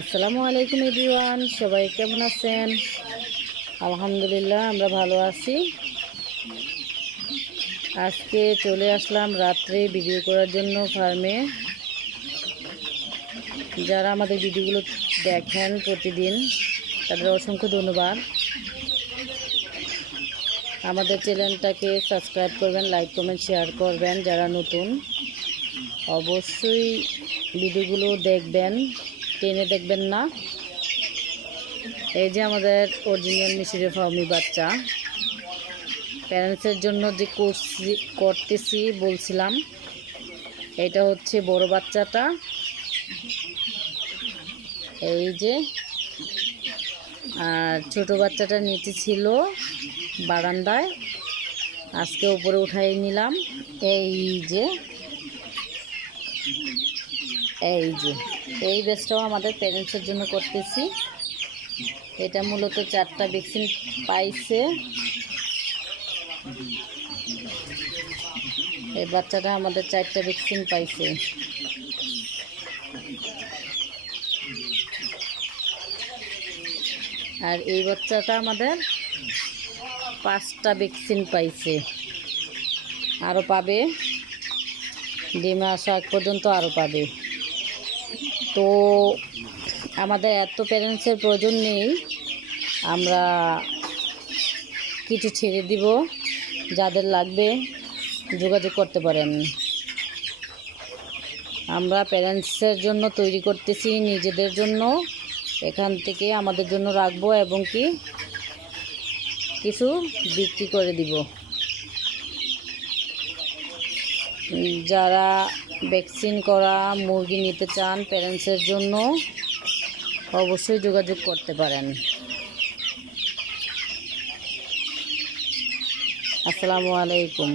আসসালামু আলাইকুম এভরিওয়ান, সবাই কেমন আছেন? আলহামদুলিল্লাহ, আমরা ভালো আছি। আজকে চলে আসলাম রাত্রে ভিডিও করার জন্য ফার্মে যারা আমাদের ভিডিওগুলো দেখেন প্রতিদিন, তাদের অসংখ্য ধন্যবাদ। আমাদের চ্যানেলটাকে সাবস্ক্রাইব করবেন লাইক কমেন্ট শেয়ার করবেন, যারা নতুন। অবশ্যই ভিডিওগুলো দেখবেন। টেনে দেখবেন না। এই যে আমাদের অরিজিনাল মিশরে ফার্মি বাচ্চা। প্যারেন্টসের জন্য যে করছি, করতেছি বলছিলাম, এটা হচ্ছে বড় বাচ্চাটা। এই যে, আর ছোট বাচ্চাটা নিচে ছিল বারান্দায়। আজকে উপরে উঠাই নিলাম। এই যে এই যে, এই ব্যাচটাও আমাদের প্যারেন্টসের জন্য করতেছি। এটা মূলত চারটা ভ্যাকসিন পাইছে। এই বাচ্চাটা আমাদের চারটা ভ্যাকসিন পাইছে। আর এই বাচ্চাটা আমাদের পাঁচটা ভ্যাকসিন পাইছে। আরও পাবে। ডিমে আসা পর্যন্ত আরও পাবে। তো আমাদের এত প্যারেন্টসের প্রয়োজন নেই। আমরা কিছু ছেড়ে দিব, যাদের লাগবে যোগাযোগ করতে পারেন। আমরা প্যারেন্টসের জন্য তৈরি করতেছি নিজেদের জন্য। এখান থেকে আমাদের জন্য রাখব এবং কি? কিছু বিক্রি করে দিব। যারা ভ্যাকসিন করা মুরগি নিতে চান প্যারেন্টসের জন্য অবশ্যই যোগাযোগ করতে পারেন। আসসালামু আলাইকুম।